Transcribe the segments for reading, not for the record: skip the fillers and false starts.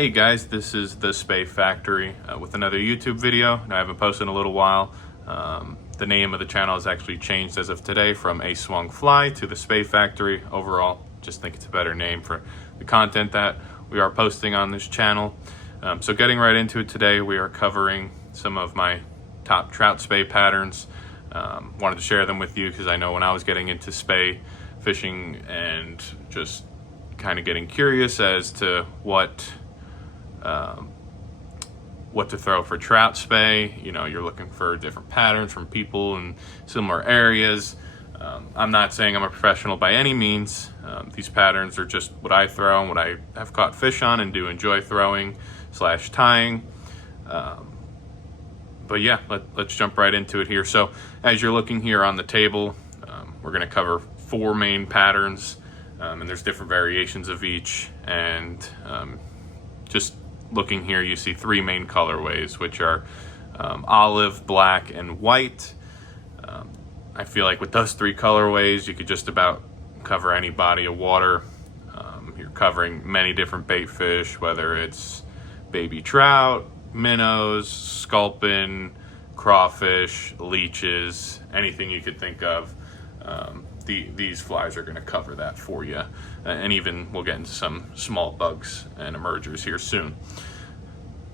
Hey guys, this is the Spey Factory with another YouTube video. I haven't posted in a little while. The name of the channel has actually changed as of today from A Swung Fly to the Spey Factory. Overall, just think it's a better name for the content that we are posting on this channel. So getting right into it today, we are covering some of my top trout spey patterns. Wanted to share them with you because I know when I was getting into spey fishing and just kind of getting curious as to what to throw for trout spey. You know, you're looking for different patterns from people in similar areas. I'm not saying I'm a professional by any means. These patterns are just what I throw and what I have caught fish on and do enjoy throwing / tying. But yeah, let's jump right into it here. So as you're looking here on the table, we're going to cover 4 main patterns, and there's different variations of each. And just looking here, you see 3 main colorways, which are olive, black, and white. I feel like with those 3 colorways, you could just about cover any body of water. You're covering many different bait fish, whether it's baby trout, minnows, sculpin, crawfish, leeches, anything you could think of. These flies are going to cover that for you, and even we'll get into some small bugs and emergers here soon.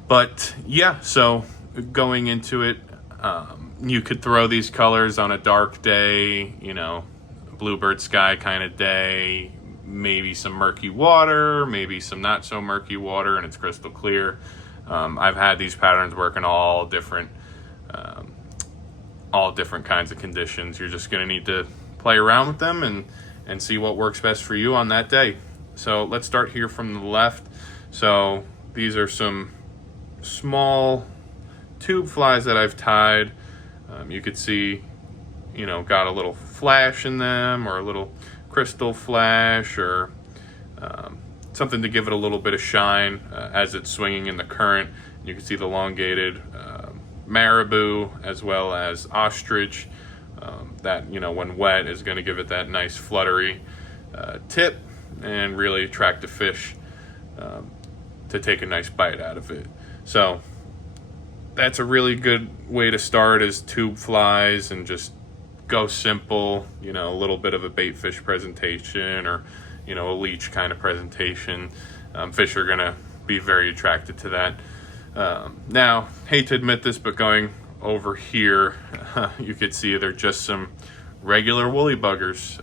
But yeah, so going into it, you could throw these colors on a dark day, you know, bluebird sky kind of day, maybe some murky water, maybe some not so murky water, and it's crystal clear. I've had these patterns work in all different kinds of conditions. You're just going to need to play around with them and see what works best for you on that day. So let's start here from the left. So these are some small tube flies that I've tied. You could see, you know, got a little flash in them, or a little crystal flash, or something to give it a little bit of shine as it's swinging in the current. You can see the elongated marabou as well as ostrich. That, you know, when wet is going to give it that nice fluttery tip and really attract the fish to take a nice bite out of it. So that's a really good way to start, is tube flies, and just go simple, you know, a little bit of a bait fish presentation, or, you know, a leech kind of presentation. Fish are going to be very attracted to that. Now, hate to admit this, but going over here, you could see they're just some regular woolly buggers.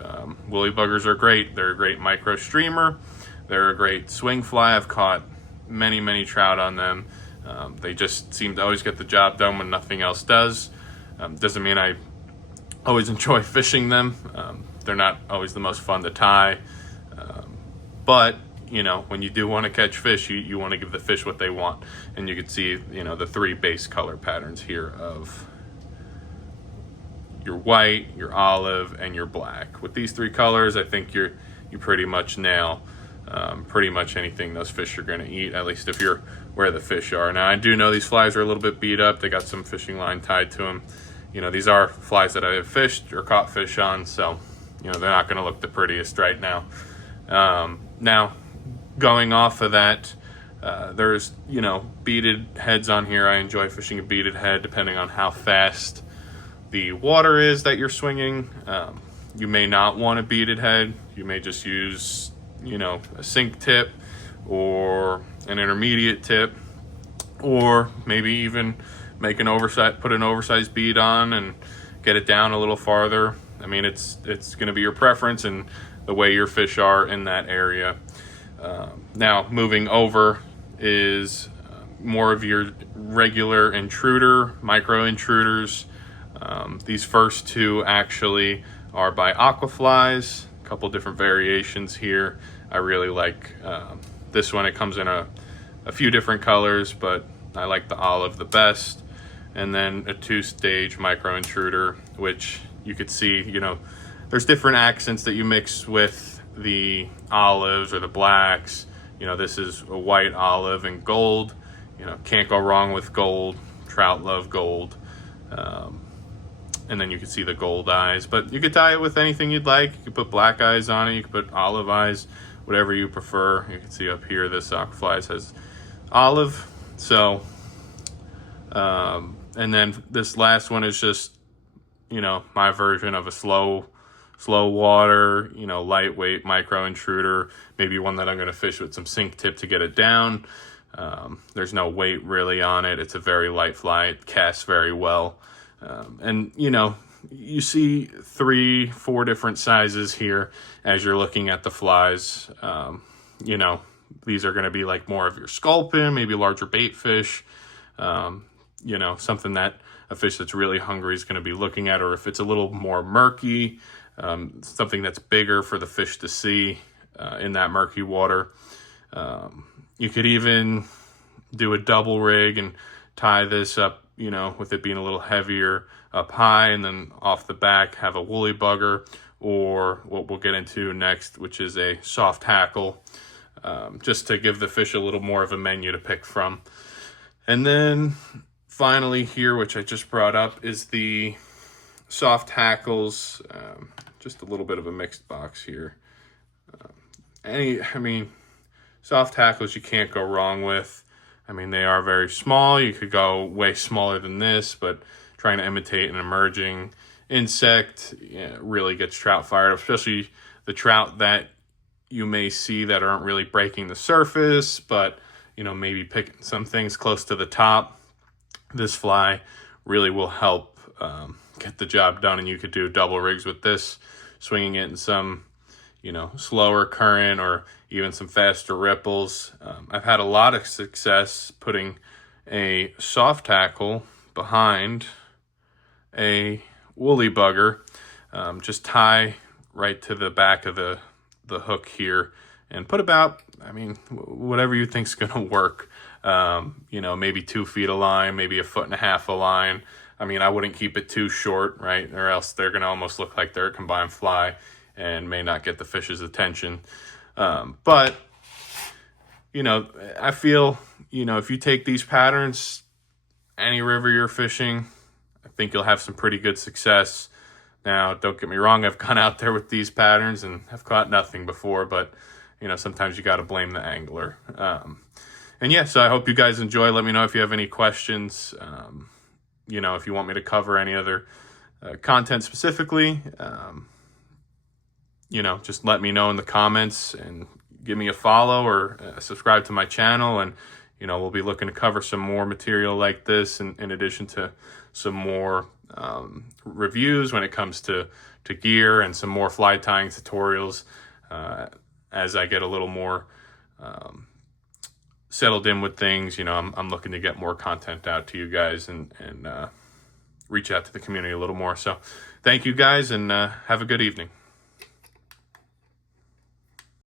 Woolly buggers are great. They're a great micro streamer. They're a great swing fly. I've caught many trout on them. They just seem to always get the job done when nothing else does. Doesn't mean I always enjoy fishing them. They're not always the most fun to tie. But you know, when you do want to catch fish, you want to give the fish what they want. And you can see, you know, the 3 base color patterns here of your white, your olive, and your black. With these 3 colors, I think you pretty much nail pretty much anything those fish are going to eat, at least if you're where the fish are. Now, I do know these flies are a little bit beat up. They got some fishing line tied to them. You know, these are flies that I have fished or caught fish on, so, you know, they're not going to look the prettiest right now. Now, going off of that, there's, you know, beaded heads on here. I enjoy fishing a beaded head depending on how fast the water is that you're swinging. You may not want a beaded head. You may just use, you know, a sink tip or an intermediate tip, or maybe even make put an oversized bead on and get it down a little farther. I mean, it's going to be your preference and the way your fish are in that area. Now, moving over is more of your regular intruder, micro intruders. These first 2 actually are by Aquaflies. A couple different variations here. I really like this one. It comes in a few different colors, but I like the olive the best. And then a 2-stage micro intruder, which you could see, you know, there's different accents that you mix with the olives or the blacks. You know, this is a white olive and gold. You know, can't go wrong with gold. Trout love gold. And then you can see the gold eyes, but you could tie it with anything you'd like. You could put black eyes on it. You could put olive eyes, whatever you prefer. You can see up here, this Aquaflies has olive. So, and then this last one is just, my version of a slow water, lightweight micro intruder, maybe one that I'm going to fish with some sink tip to get it down. There's no weight really on it. It's a very light fly. It casts very well. And you see 3-4 different sizes here as you're looking at the flies. These are going to be like more of your sculpin, maybe larger bait fish, something that a fish that's really hungry is going to be looking at, or if it's a little more murky, something that's bigger for the fish to see in that murky water. You could even do a double rig and tie this up, with it being a little heavier up high, and then off the back have a woolly bugger, or what we'll get into next, which is a soft hackle, just to give the fish a little more of a menu to pick from. And then finally here, which I just brought up, is the soft hackles. Just a little bit of a mixed box here. Soft hackles you can't go wrong with. They are very small. You could go way smaller than this, but trying to imitate an emerging insect really gets trout fired up, especially the trout that you may see that aren't really breaking the surface, but maybe picking some things close to the top. This fly really will help get the job done, and you could do double rigs with this, swinging it in some slower current or even some faster ripples. I've had a lot of success putting a soft tackle behind a woolly bugger. Just tie right to the back of the hook here and put about, whatever you think's gonna work. Maybe 2 feet of line, maybe 1.5 foot of line. I wouldn't keep it too short, right? Or else they're gonna almost look like they're a combined fly and may not get the fish's attention. But I feel, if you take these patterns, any river you're fishing, I think you'll have some pretty good success. Now, don't get me wrong, I've gone out there with these patterns and have caught nothing before, but sometimes you got to blame the angler. So I hope you guys enjoy. Let me know if you have any questions. If you want me to cover any other content specifically, just let me know in the comments and give me a follow or subscribe to my channel. And, we'll be looking to cover some more material like this in addition to some more reviews when it comes to gear, and some more fly tying tutorials as I get a little more settled in with things. I'm looking to get more content out to you guys and reach out to the community a little more. So thank you guys, and have a good evening.